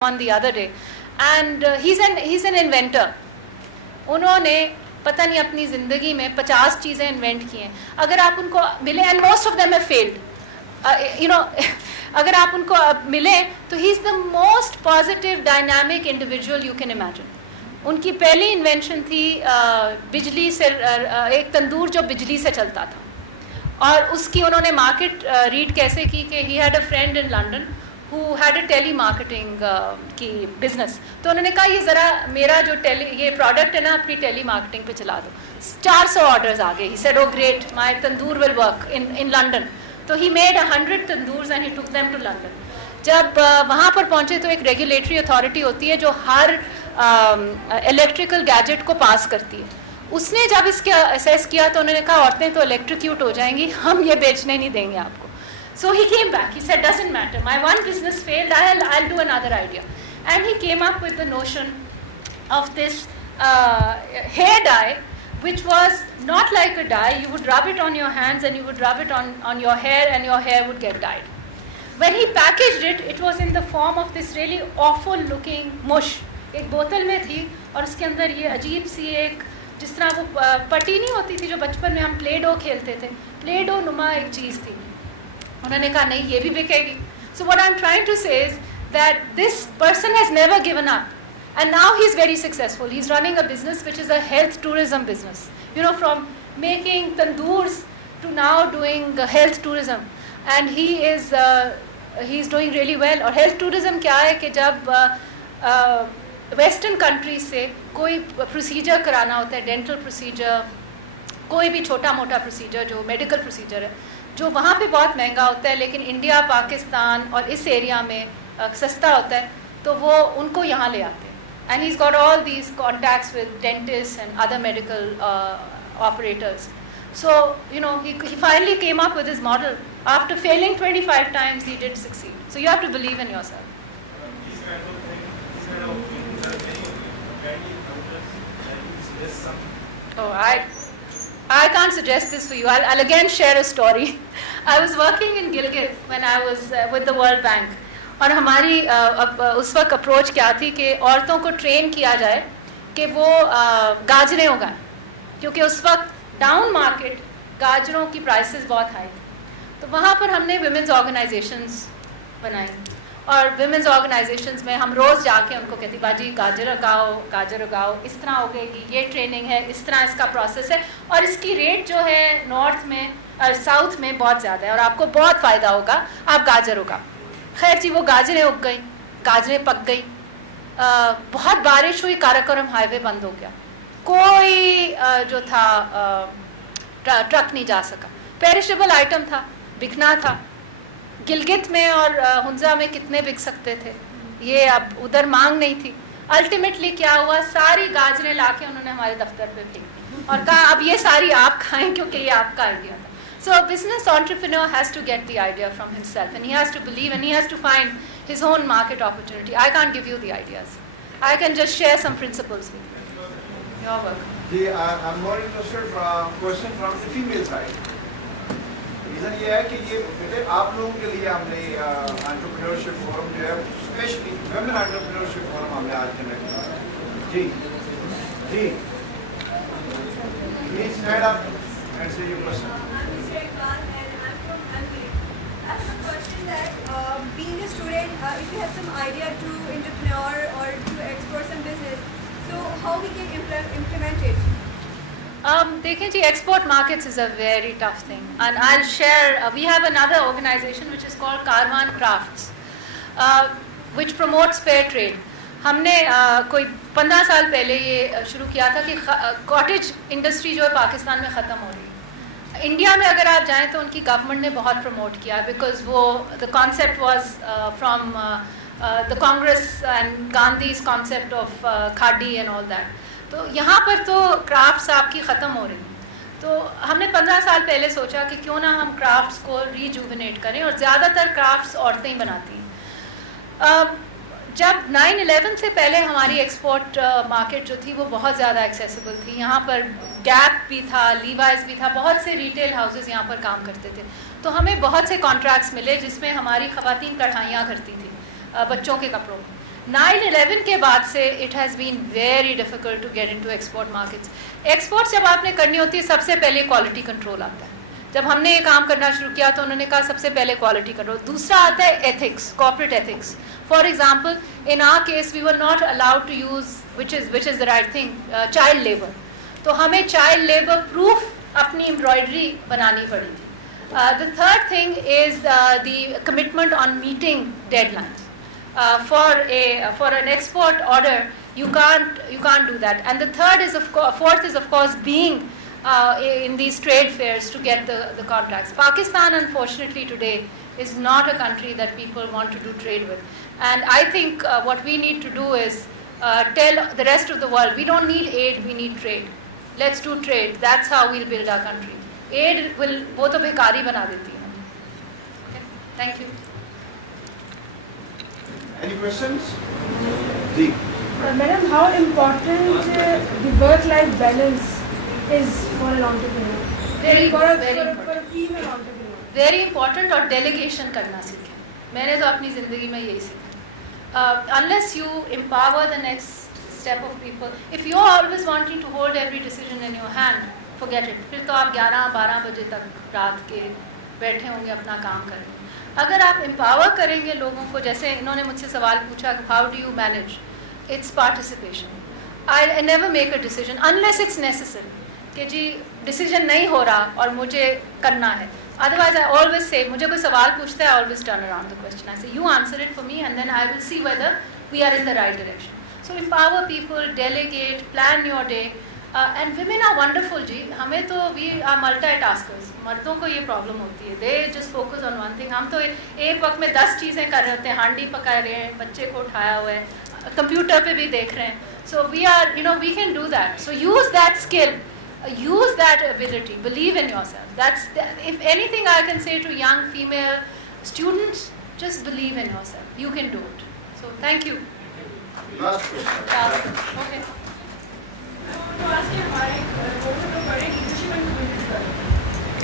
on the other day, and he's an inventor. उन्होंने पता नहीं अपनी ज़िंदगी में 50 चीज़ें इन्वेंट की हैं. अगर आप उनको मिले, and most of them have failed, अगर आप उनको मिले तो he is the most positive dynamic individual you can imagine. उनकी पहली इन्वेंशन थी बिजली से, एक तंदूर जो बिजली से चलता था, और उसकी उन्होंने मार्केट रीड कैसे की कि he had a friend in London who had a telemarketing की बिजनेस. तो उन्होंने कहा ये ज़रा मेरा जो ये प्रोडक्ट है ना अपनी टेली मार्केटिंग पे चला दो. 400 ऑर्डर्स आ गए. he said oh great, my tandoor will work in London. तो he made 100 तंदूर्स and he took them to London. जब वहाँ पर पहुँचे तो एक रेगुलेटरी अथॉरिटी होती है जो हर इलेक्ट्रिकल गैजेट को पास करती है. उसने जब इसके असेस किया तो उन्होंने कहा औरतें तो इलेक्ट्रिक्यूट हो जाएंगी, हम ये बेचने नहीं देंगे आपको. So he came back. He said, doesn't matter. My one business failed. I'll do another idea. And he came up with the notion of this hair dye, which was not like a dye. You would rub it on your hands and you would rub it on your hair and your hair would get dyed. When he packaged it, it was in the form of this really awful looking mush. एक बोतल में थी और उसके अंदर ये अजीब सी एक, जिस तरह वो पट्टी नहीं होती थी जो बचपन में हम प्ले डो खेलते थे, प्ले डो नुमा एक चीज़ थी. उन्होंने कहा नहीं ये भी बिकेगी. So what I'm trying to say is that this person has never given up, and now he's very successful. He's running a business which is a health tourism business. You know, from making tandoors to now doing health tourism, and he's doing really well. और health tourism क्या है कि जब western countries से कोई procedure कराना होता है, डेंटल प्रोसीजर, कोई भी छोटा मोटा प्रोसीजर जो मेडिकल प्रोसीजर है, जो वहाँ पे बहुत महंगा होता है लेकिन इंडिया, पाकिस्तान और इस एरिया में सस्ता होता है, तो वो उनको यहाँ ले आते हैं. And he is got all these contacts with dentist and other medical operators. So you know he finally came up with his model. After failing 25 times, he did succeed. So you have to believe in yourself. Oh, I can't suggest this for you. I'll again share a story. I was working in Gilgit when I was with the World Bank. और हमारी उस वक्त approach क्या थी कि औरतों को train किया जाए कि वो गाजरें उगाएं, क्योंकि उस वक्त डाउन मार्केट गाजरों की प्राइसेस बहुत हाई थी. तो वहाँ पर हमने विमेंस ऑर्गेनाइजेशंस बनाई, और विमेंस ऑर्गेनाइजेशंस में हम रोज़ जाके उनको कहती बाजी गाजर उगाओ, इस तरह उगेगी, ये ट्रेनिंग है, इस तरह इसका प्रोसेस है, और इसकी रेट जो है नॉर्थ में और साउथ में बहुत ज़्यादा है और आपको बहुत फ़ायदा होगा, आप गाजर उगाओ. खैर जी, वो गाजरें उग गई, गाजरें पक गई, बहुत बारिश हुई, काराकोरम हाईवे बंद हो गया, कोई जो था ट्रक नहीं जा सका. पेरिशेबल आइटम था, बिकना था. गिलगित में और हुंजा में कितने बिक सकते थे, ये अब उधर मांग नहीं थी. अल्टीमेटली क्या हुआ, सारी गाजरें लाके उन्होंने हमारे दफ्तर पे फेंक दी और कहा अब ये सारी आप खाएं क्योंकि ये आपका आइडिया था. So a business entrepreneur has to get the idea from himself, and he has to believe, and he has to find his own market opportunity. I can't give you the ideas. I can just share some principles with you. You're welcome. I'm more interested from question from the female side. Reason ये है कि ये बेटे आप लोगों के लिए हमने एंटरप्रेन्योरशिप फोरम जो है स्पेशली वुमेन एंटरप्रेन्योरशिप फोरम हमने आज कनेक्ट किया. जी प्लीज स्टैंड अप एंड से your question. Being a student, if you have some idea to entrepreneur or to explore some business, so how we can implement it? देखें जी, export markets is a very tough thing, and I'll share. We have another organization which is called Karwan Crafts, which promotes fair trade. हमने कोई 15 साल पहले ये शुरू किया था कि कॉटेज इंडस्ट्री जो है पाकिस्तान में ख़त्म हो रही है. इंडिया में अगर आप जाएं तो उनकी गवर्नमेंट ने बहुत प्रमोट किया, बिकॉज वो the concept was from the Congress and Gandhi's concept of khadi and all that. तो यहाँ पर तो क्राफ्ट्स आपकी ख़त्म हो रही. तो हमने 15 साल पहले सोचा कि क्यों ना हम क्राफ्ट्स को रीजुविनेट करें, और ज़्यादातर क्राफ्ट्स औरतें ही बनाती हैं. जब 9/11 से पहले हमारी एक्सपोर्ट मार्केट जो थी वो बहुत ज़्यादा एक्सेसिबल थी. यहाँ पर गैप भी था, लीवाइज भी था, बहुत से रिटेल हाउसेस यहाँ पर काम करते थे. तो हमें बहुत से कॉन्ट्रैक्ट्स मिले जिसमें हमारी ख़वातीन कढ़ाइयाँ करती थी बच्चों के कपड़ों. 9/11 के बाद से it has been very difficult to get into export markets. Exports जब आपने करनी होती है सबसे पहले क्वालिटी कंट्रोल आता है. जब हमने ये काम करना शुरू किया तो उन्होंने कहा सबसे पहले क्वालिटी कंट्रोल. दूसरा आता है ethics, corporate ethics. For example in our case we were not allowed to use which is the right thing, child labour. तो हमें चाइल्ड लेबर प्रूफ अपनी एम्ब्रॉयडरी बनानी पड़ी. The third thing is the commitment on meeting deadlines. For an export order, you can't do that. And the fourth is of course being in these trade fairs to get the contracts. Pakistan, unfortunately, today is not a country that people want to do trade with. And I think what we need to do is tell the rest of the world, we don't need aid, we need trade. Let's do trade. That's how we'll build our country. Aid will वो तो बेकारी बना देती है. Okay, thank you. Any questions? जी. Madam, how important the work-life balance is for an entrepreneur? Very For important. female entrepreneur. Very important. और delegation करना सीखें. मैंने तो अपनी ज़िंदगी में यही सीखा. Unless you empower the next step of people, if you are always wanting to hold every decision in your hand, forget it. फिर तो आप 11-12 बजे तक रात के बैठे होंगे अपना काम करेंगे. अगर आप एम्पावर करेंगे लोगों को, जैसे इन्होंने मुझसे सवाल पूछा how do you manage, it's participation. I never make a decision unless it's necessary कि जी डिसीजन नहीं हो रहा और मुझे करना है. Otherwise, I always say, मुझे कोई सवाल पूछता है, I always turn around the question. I say, you answer it for me, and then I will see whether we are in the right direction. So empower people, delegate, plan your day, and women are wonderful जी. हमें तो we are multitaskers. मर्दों को ये problem होती है. They just focus on one thing. हम तो एक वक्त में 10 चीज़ें कर रहे होते हैं. हांडी पका रहे हैं, बच्चे को उठाया हुआ है, कंप्यूटर पे भी देख रहे हैं. So we are, we can do that. So use that skill. Use that ability. Believe in yourself. If anything I can say to young female students, just believe in yourself. You can do it. So thank you. Last question. Okay. तो आज के हमारे photo तो बड़े leadership and community पर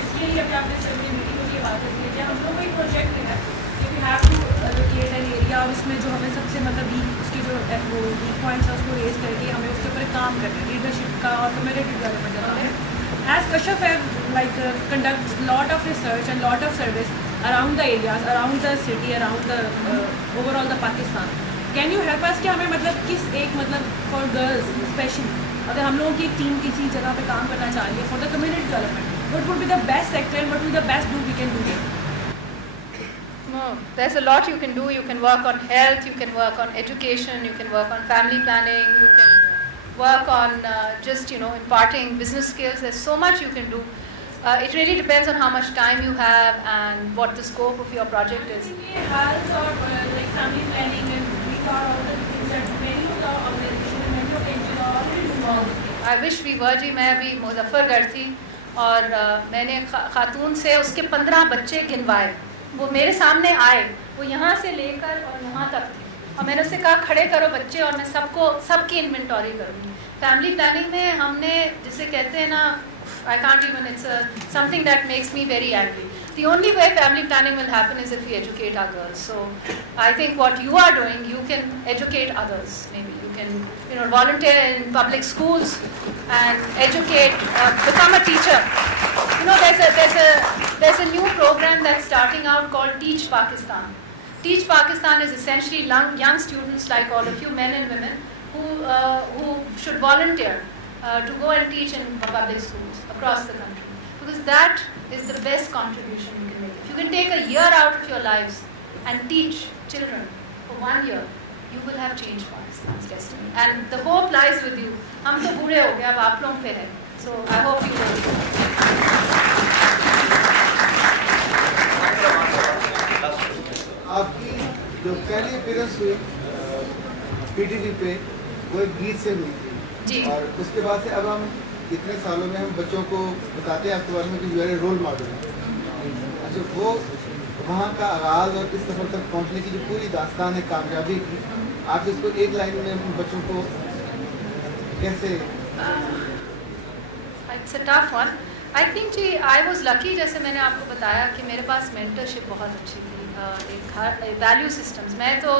इसके लिए अभी आपने सर्वे मीटिंग में ये बात करती है कि हम लोग को एक प्रोजेक्ट है कि we have to allocate an area और उसमें जो हमें सबसे मतलब उसके जो वो वीक पॉइंट्स है उसको रेज करके हमें उसके ऊपर काम करना है, लीडरशिप का और कम्युनिटी डेवलपमेंट का है. As Kashyap have conducts lot of research and lot of service around the areas, around the city, around the overall the Pakistan. Can you help us कि हमें मतलब किस एक मतलब for girls especially अगर हम लोगों की एक टीम किसी जगह पे काम करना चाह रही है for the community development, what would be the best sector and what would be the best do we can do there? No, there's a lot you can do. You can work on health, you can work on education, you can work on family planning, you can work on just imparting business skills. There's so much you can do. It really depends on how much time you have and what the scope of your project is. Health or like family planning and these are all the things that many of the organization and many of the NGOs are already involved. I wish we were जी. मैं अभी मुजफ्फरगढ़ थी और मैंने खातून से उसके 15 बच्चे गिनवाए. वो मेरे सामने आए, वो यहाँ से लेकर और यहाँ तक थे और मैंने उससे कहा खड़े करो बच्चे और मैं सबकी इन्वेंटरी करूँगी. फैमिली प्लानिंग में हमने जिसे कहते हैं ना, I can't even, it's something that makes me very angry. The only way family planning will happen is if we educate our girls. So I think what you are doing, you can educate others. Maybe you can volunteer in public schools and educate, become a teacher. There's a new program that's starting out called Teach Pakistan. Teach Pakistan is essentially young students like all of you, men and women, who should volunteer to go and teach in public schools across the country, because that is the best contribution you can make. If you can take a year out of your lives and teach children for 1 year, you will have changed Pakistan's destiny. And the hope lies with you. हम तो बूढ़े हो गए, अब आप लोग पे है. So I hope you will. आपकी जो पहली अपीयरेंस हुई पीटीवी पे वो एक गीत से हुई जी. और उसके बाद से अब हम इतने सालों में हम बच्चों को बताते हैं आपके बारे में कि you are a role model. अच्छा, वो वहाँ का आगाज़ और इस सफ़र तक पहुँचने की जो पूरी दास्तान है कामयाबी की, आप इसको एक लाइन में बच्चों को कैसे? It's a tough one. I think ji I was lucky, जैसे मैंने आपको बताया कि मेरे पास मेंटरशिप बहुत अच्छी थी, एक वैल्यू सिस्टम्स. मैं तो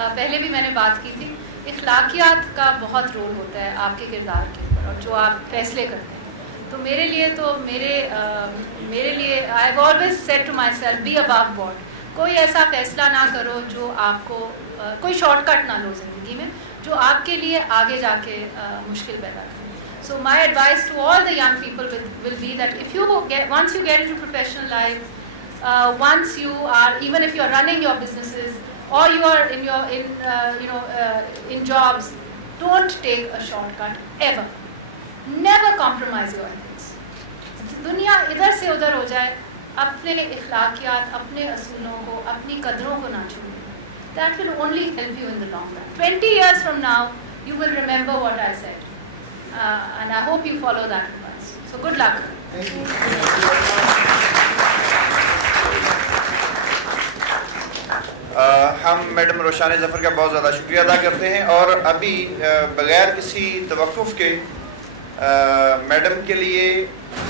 पहले भी मैंने बात की थी, इखलाकियात का बहुत रोल होता है आपके किरदार के ऊपर और जो आप फैसले करते हैं। तो मेरे लिए I have always said to myself, be above board. कोई ऐसा फैसला ना करो जो आपको कोई शॉर्टकट ना लो ज़िंदगी में, जो आपके लिए आगे जाके मुश्किल पैदा करे। So my advice to all the young people will be that if you once you get into professional life, once you are, even if you are running your businesses or you are in jobs, don't take a shortcut ever. Never compromise your ethics. दुनिया इधर से उधर हो जाए, अपने इखलाकियात, अपने असूलों को, अपनी कदरों को ना छोड़ें. That will only help you in the long run. 20 years from now, you will remember what I said. And I hope you follow that advice. So good luck. Thank you. हम मैडम रोशान ज़फ़र का बहुत ज़्यादा शुक्रिया अदा करते हैं और अभी बग़ैर किसी तवक़्क़ुफ़ के मैडम के लिए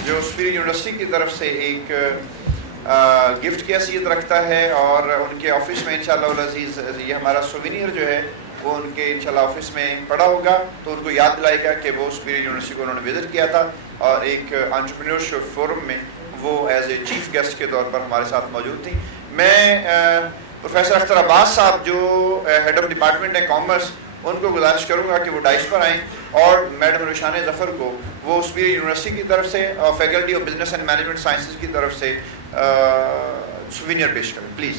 जो सुपीरियर यूनिवर्सिटी की तरफ से एक गिफ्ट की हैसियत रखता है और उनके ऑफिस में इंशाअल्लाह अज़ीज़ ये हमारा सोवेनियर जो है वो उनके इंशाल्लाह ऑफिस में पड़ा होगा, तो उनको याद दिलाएगा कि वो सुपीरियर यूनिवर्सिटी को उन्होंने विज़िट किया था और एक एंटरप्रेन्योरशिप फोरम में वो एज ए चीफ गेस्ट के तौर पर हमारे साथ मौजूद थी। मैं प्रोफेसर अख्तर अब्बास साहब जो हेड ऑफ डिपार्टमेंट है कॉमर्स, उनको गुजारिश करूँगा कि वो डाइस पर आएँ और मैडम रोशान ज़फ़र को वो सुपीरियर यूनिवर्सिटी की तरफ से और faculty of business and management sciences की तरफ से सुवेनियर पेश करें प्लीज़।